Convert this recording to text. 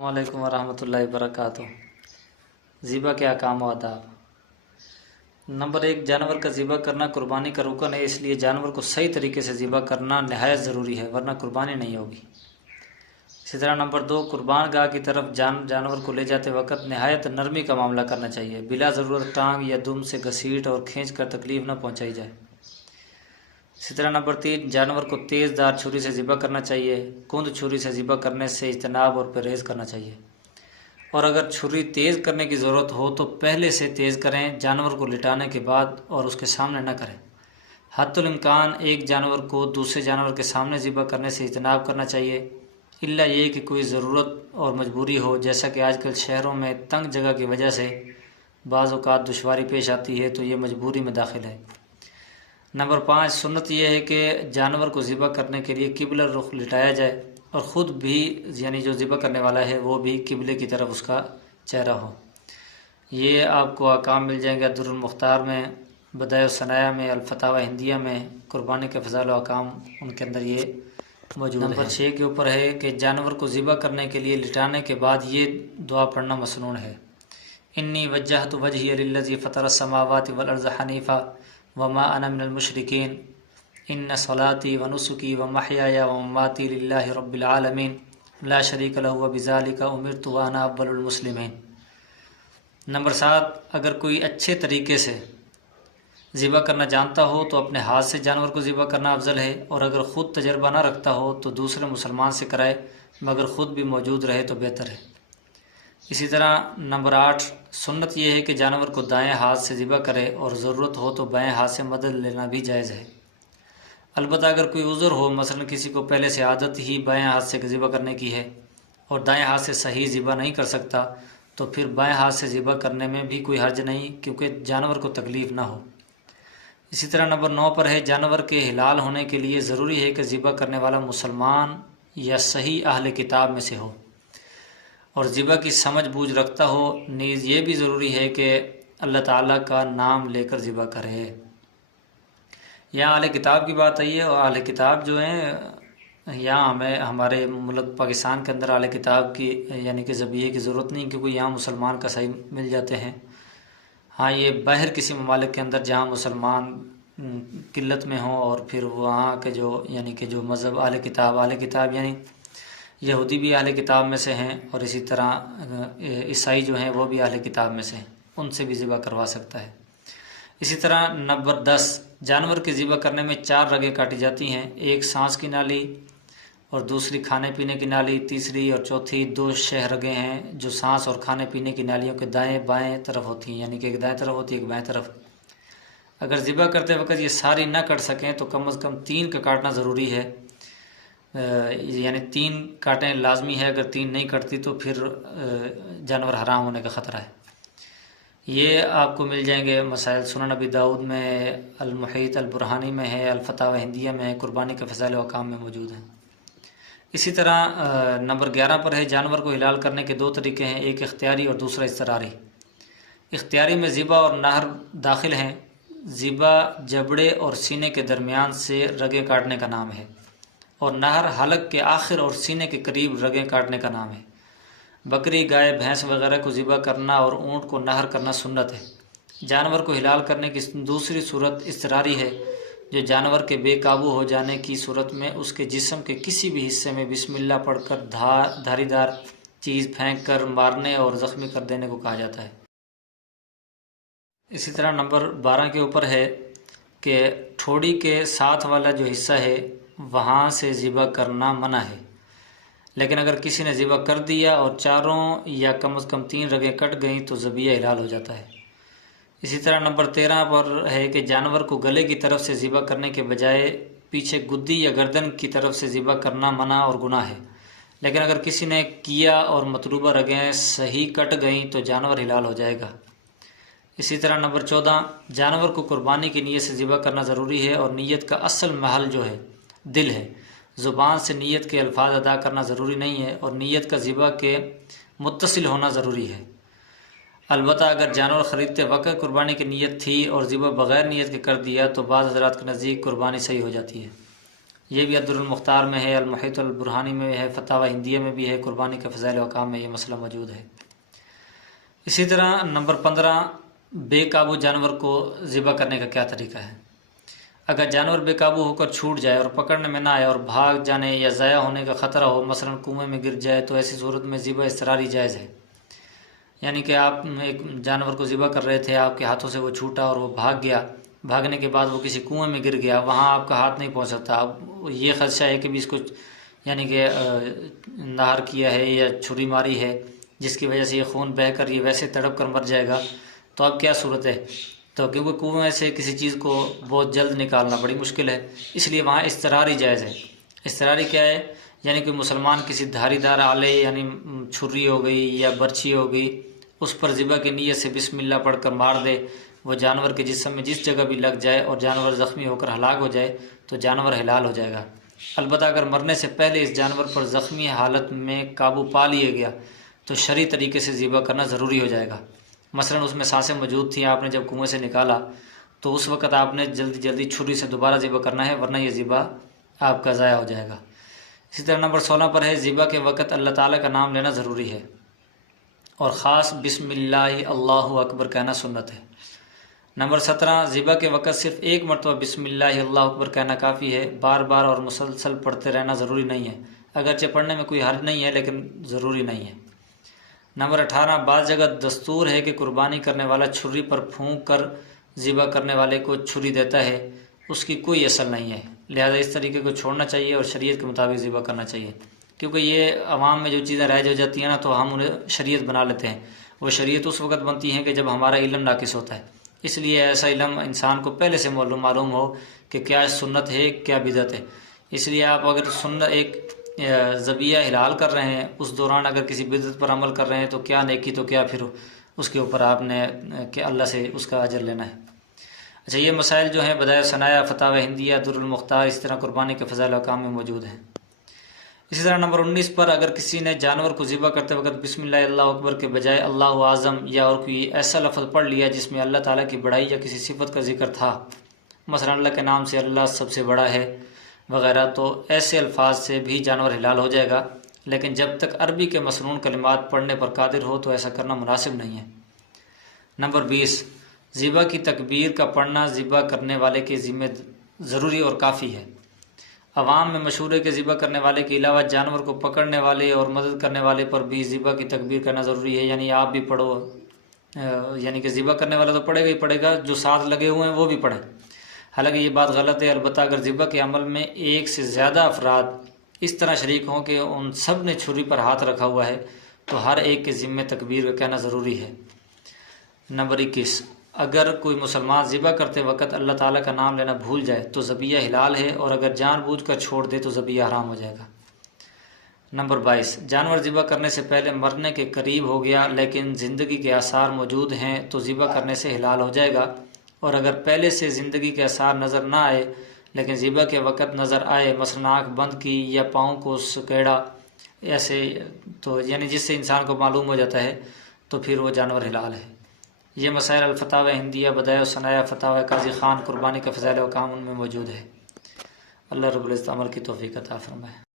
वालेकुम वरहमतुल्लाहि वबरकातुह। ज़िबा के अहकाम व आदाब। नंबर 1, जानवर का ज़िबा करना कुर्बानी का रुकन है, इसलिए जानवर को सही तरीके से ज़िबा करना नहायत ज़रूरी है, वरना कुर्बानी नहीं होगी। इसी तरह नंबर 2, कुर्बान गाह की तरफ जानवर को ले जाते वक्त नहायत नरमी का मामला करना चाहिए, बिला ज़रूरत टांग या दुम से घसीट और खींच कर तकलीफ़ न पहुँचाई जाए। इसी तरह नंबर 3, जानवर को तेज़ धार छुरी से ज़िबा करना चाहिए। कुंद छुरी से ज़िबा करने से इज्तनाब और परहेज़ करना चाहिए, और अगर छुरी तेज़ करने की ज़रूरत हो तो पहले से तेज़ करें, जानवर को लिटाने के बाद और उसके सामने न करें। हद्दुल इम्कान एक जानवर को दूसरे जानवर के सामने ज़िबा करने से इज्तनाब करना चाहिए, इल्ला ये कि कोई ज़रूरत और मजबूरी हो, जैसा कि आजकल शहरों में तंग जगह की वजह से बाज़ औक़ात दुश्वारी पेश आती है, तो ये मजबूरी में दाखिल है। नंबर 5, सुन्नत यह है कि जानवर को ज़िबा करने के लिए किबला रुख लिटाया जाए और ख़ुद भी यानी जो ज़िबा करने वाला है वो भी किबले की तरफ उसका चेहरा हो। ये आपको अहकाम मिल जाएंगे दुर्रुल मुख्तार में, बदाए सनाया में, अल-फतावा हिंदिया में, कुर्बानी के फ़ज़ाइल व अहकाम उनके अंदर ये मौजूद है। नंबर 6 के ऊपर है कि जानवर को ज़िबा करने के लिए लिटाने के बाद ये दुआ पढ़ना मसनून है। इन्नी वज्जहतु वजहिय लिल्लज़ी फ़तरस समावाति वल अर्ज़ हनीफ़ा वमा अना मिनल मुशरिकीन इन्ना सलाती व नुसुकी व महयाया व ममाती लिल्लाहि रब्बिल आलमीन ला शरीका लहु व बिज़ालिका उमिरतु व अना अव्वलुल मुस्लिमीन। नंबर 7, अगर कोई अच्छे तरीके से ज़िबा करना जानता हो तो अपने हाथ से जानवर को ज़िबा करना अफजल है, और अगर ख़ुद तजर्बा ना रखता हो तो दूसरे मुसलमान से कराए, मगर ख़ुद भी मौजूद रहे तो बेहतर है। इसी तरह नंबर 8, सुन्नत यह है कि जानवर को दाएं हाथ से ज़िबा करे और ज़रूरत हो तो बाएं हाथ से मदद लेना भी जायज़ है। अलबत्ता अगर कोई उज़र हो, मसलन किसी को पहले से आदत ही बाएं हाथ से ज़िबा करने की है और दाएं हाथ से सही ज़िबा नहीं कर सकता, तो फिर बाएं हाथ से ज़िबा करने में भी कोई हर्ज नहीं, क्योंकि जानवर को तकलीफ़ ना हो। इसी तरह नंबर 9 पर है, जानवर के हिलाल होने के लिए ज़रूरी है कि ज़िबा करने वाला मुसलमान या सही अहले किताब में से हो और ज़िबा की समझ बूझ रखता हो। नीज़ ये भी ज़रूरी है कि अल्लाह ताला का नाम लेकर ज़िबा करे। यहाँ अहले किताब की बात आई है, और अहले किताब जो हैं यहाँ हमें हमारे मुल्क पाकिस्तान के अंदर अहले किताब की यानी कि ज़बीहे की ज़रूरत नहीं, क्योंकि यहाँ मुसलमान का सही मिल जाते हैं। हाँ, ये बाहर किसी ममालिक के अंदर जहाँ मुसलमान किल्लत में हों और फिर वहाँ के जो यानी कि जो मज़हब अहले किताब यानी यहूदी भी अहले किताब में से हैं, और इसी तरह ईसाई जो हैं वो भी अहले किताब में से हैं, उनसे भी ज़िबा करवा सकता है। इसी तरह नंबर 10, जानवर के ज़िबा करने में 4 रगें काटी जाती हैं, एक सांस की नाली और दूसरी खाने पीने की नाली, तीसरी और चौथी 2 शह रगें हैं जो सांस और खाने पीने की नालियों के दाएं बाएं तरफ होती हैं, यानी कि एक दाएं तरफ होती है एक बाएं तरफ। अगर ज़िबा करते वक्त ये सारी ना कट सकें तो कम अज़ कम 3 का काटना ज़रूरी है, यानी 3 काटें लाजमी है। अगर 3 नहीं कटती तो फिर जानवर हराम होने का ख़तरा है। ये आपको मिल जाएंगे मसाइल सुनन अबी दाऊद में, अल-मुहीत अल-बुरहानी में है, अल-फतावा हिंदिया में है, कुर्बानी के फ़ज़ाइल व अहकाम में मौजूद है। इसी तरह नंबर 11 पर है, जानवर को हिलाल करने के 2 तरीके हैं, एक इख्तियारी और दूसरा इज़्तिरारी। इख्तियारी में ज़िबा और नहर दाखिल हैं। ज़िबा जबड़े और सीने के दरमियान से रगें काटने का नाम है, और नहर हलक के आखिर और सीने के करीब रगें काटने का नाम है। बकरी, गाय, भैंस वगैरह को ज़िबा करना और ऊँट को नहर करना सुन्नत है। जानवर को हिलाल करने की दूसरी सूरत इज़्तिरारी है, जो जानवर के बेकाबू हो जाने की सूरत में उसके जिस्म के किसी भी हिस्से में बिस्मिल्लाह पढ़कर धारीदार चीज़ फेंक कर मारने और ज़ख्मी कर देने को कहा जाता है। इसी तरह नंबर 12 के ऊपर है कि ठोड़ी के साथ वाला जो हिस्सा है वहाँ से ज़िबा करना मना है, लेकिन अगर किसी ने ज़िबा कर दिया और चारों या कम से कम 3 रगें कट गईं तो ज़बिया हिलाल हो जाता है। इसी तरह नंबर 13 पर है कि जानवर को गले की तरफ से ज़िबा करने के बजाय पीछे गुद्दी या गर्दन की तरफ से ज़िबा करना मना और गुनाह है, लेकिन अगर किसी ने किया और मतलूबा रगें सही कट गईं तो जानवर हिलाल हो जाएगा। इसी तरह नंबर 14, जानवर को कुर्बानी की नीयत से ज़िबा करना ज़रूरी है, और नीयत का असल महल जो है दिल है। ज़ुबान से नीयत के अल्फाज अदा करना ज़रूरी नहीं है, और नीयत का ज़िबा के मुत्तसिल होना ज़रूरी है। अलबत्ता अगर जानवर ख़रीदते वक्त कुर्बानी की नीयत थी और ज़िबा बग़ैर नीयत के कर दिया तो बाज़ हज़रात के नज़दीक कुर्बानी सही हो जाती है। یہ بھی عدر المختار میں ہے، المحیط البرہانی میں ہے، فتاوی ہندیہ میں بھی ہے، قربانی کے فضائل و احکام میں یہ مسئلہ موجود ہے۔ اسی طرح نمبر 15، بے قابو جانور کو ذبح کرنے کا کیا طریقہ ہے؟ اگر جانور بے قابو ہو کر چھوٹ جائے اور پکڑنے میں نہ آئے اور بھاگ جانے یا ضائع ہونے کا خطرہ ہو، مثلا کنویں میں گر جائے، تو ایسی صورت میں ذبح اضطراری جائز ہے۔ یعنی کہ آپ ایک جانور کو ذبح کر رہے تھے، آپ کے ہاتھوں سے وہ چھوٹا اور وہ بھاگ گیا، بھاگنے کے بعد وہ کسی کنویں میں گر گیا، وہاں آپ کا ہاتھ نہیں پہنچ سکتا، اب یہ خدشہ ہے کہ بھی اس کو یعنی کہ نہر کیا ہے یا چھری ماری ہے جس کی وجہ سے یہ خون بہہ کر یہ ویسے تڑپ کر مر جائے گا، تو اب کیا صورت ہے؟ تو کیونکہ کنویں سے کسی چیز کو بہت جلد نکالنا بڑی مشکل ہے، اس لیے وہاں اضطراری جائز ہے۔ اضطراری کیا ہے؟ یعنی کہ مسلمان کسی دھاری دار آلے یعنی چھری ہو گئی یا برچھی ہو گئی، اس پر ذبح کی نیت سے بسم اللہ پڑھ کر مار دے، وہ جانور کے جسم میں جس جگہ بھی لگ جائے اور جانور زخمی ہو کر ہلاک ہو جائے تو جانور حلال ہو جائے گا۔ البتہ اگر مرنے سے پہلے اس جانور پر زخمی حالت میں قابو پا لیا گیا تو شرعی طریقے سے ذبح کرنا ضروری ہو جائے گا۔ مثلا اس میں سانسیں موجود تھیں، آپ نے جب کنویں سے نکالا تو اس وقت آپ نے جلدی جلدی چھری سے دوبارہ ذبح کرنا ہے، ورنہ یہ ذبح آپ کا ضائع ہو جائے گا۔ اسی طرح نمبر 16 پر ہے، ذبح کے وقت اللہ تعالیٰ کا نام لینا ضروری ہے اور خاص بسم اللہ اللہ اکبر کہنا سنت ہے۔ نمبر 17، ذبح کے وقت صرف ایک مرتبہ بسم اللہ اللہ اکبر کہنا کافی ہے، بار بار اور مسلسل پڑھتے رہنا ضروری نہیں ہے، اگرچہ پڑھنے میں کوئی حرج نہیں ہے لیکن ضروری نہیں ہے۔ نمبر 18، بعض جگہ دستور ہے کہ قربانی کرنے والا چھری پر پھونک کر ذبح کرنے والے کو چھری دیتا ہے، اس کی کوئی اصل نہیں ہے، لہذا اس طریقے کو چھوڑنا چاہیے اور شریعت کے مطابق ذبح کرنا چاہیے، کیونکہ یہ عوام میں جو چیزیں رائج ہو جاتی ہیں نا تو ہم انہیں شریعت بنا لیتے ہیں۔ وہ شریعت اس وقت بنتی ہیں کہ جب ہمارا علم ناقص ہوتا ہے، اس لیے ایسا علم انسان کو پہلے سے معلوم ہو کہ کیا سنت ہے کیا بدعت ہے۔ اس لیے آپ اگر سنت ایک ذبیحہ حلال کر رہے ہیں، اس دوران اگر کسی بدعت پر عمل کر رہے ہیں تو کیا نیکی، تو کیا پھر اس کے اوپر آپ نے کہ اللہ سے اس کا اجر لینا ہے۔ اچھا، یہ مسائل جو ہیں بدائع ثنایا، فتاوی ہندیہ، در المختار، اس طرح قربانی کے فضائل و احکام میں موجود ہیں۔ اسی طرح نمبر 19 پر، اگر کسی نے جانور کو ذبح کرتے وقت بسم اللہ اللہ اکبر کے بجائے اللہ اعظم یا اور کوئی ایسا لفظ پڑھ لیا جس میں اللہ تعالیٰ کی بڑائی یا کسی صفت کا ذکر تھا، مثلا اللہ کے نام سے اللہ سب سے بڑا ہے وغیرہ، تو ایسے الفاظ سے بھی جانور حلال ہو جائے گا، لیکن جب تک عربی کے مسنون کلمات پڑھنے پر قادر ہو تو ایسا کرنا مناسب نہیں ہے۔ نمبر 20، ذبح کی تکبیر کا پڑھنا ذبح کرنے والے کے ذمہ ضروری اور کافی ہے۔ عوام میں مشہور ہے کہ ذبح کرنے والے کے علاوہ جانور کو پکڑنے والے اور مدد کرنے والے پر بھی ذبح کی تکبیر کرنا ضروری ہے، یعنی آپ بھی پڑھو، یعنی کہ ذبح کرنے والا تو پڑھے گا ہی پڑھے گا، جو ساتھ لگے ہوئے ہیں وہ بھی پڑھیں۔ حالانکہ یہ بات غلط ہے، البتہ اگر ذبح کے عمل میں ایک سے زیادہ افراد اس طرح شریک ہوں کہ ان سب نے چھری پر ہاتھ رکھا ہوا ہے تو ہر ایک کے ذمے تکبیر کہنا ضروری ہے۔ نمبر 21، اگر کوئی مسلمان ذبح کرتے وقت اللہ تعالیٰ کا نام لینا بھول جائے تو ذبیحہ حلال ہے، اور اگر جان بوجھ کر چھوڑ دے تو ذبیحہ حرام ہو جائے گا۔ نمبر 22، جانور ذبح کرنے سے پہلے مرنے کے قریب ہو گیا لیکن زندگی کے آثار موجود ہیں تو ذبح کرنے سے حلال ہو جائے گا، اور اگر پہلے سے زندگی کے آثار نظر نہ آئے لیکن ذبح کے وقت نظر آئے، مثلا آنکھ بند کی یا پاؤں کو سکیڑا ایسے، تو یعنی جس سے انسان کو معلوم ہو جاتا ہے تو پھر وہ جانور حلال ہے۔ یہ مسائل الفتاوی ہندیہ، بدائع ثنایا، فتاوی قاضی خان، قربانی کا فضائل و احکام ان میں موجود ہے۔ اللہ رب العزت عمل کی توفیق عطا فرمائے۔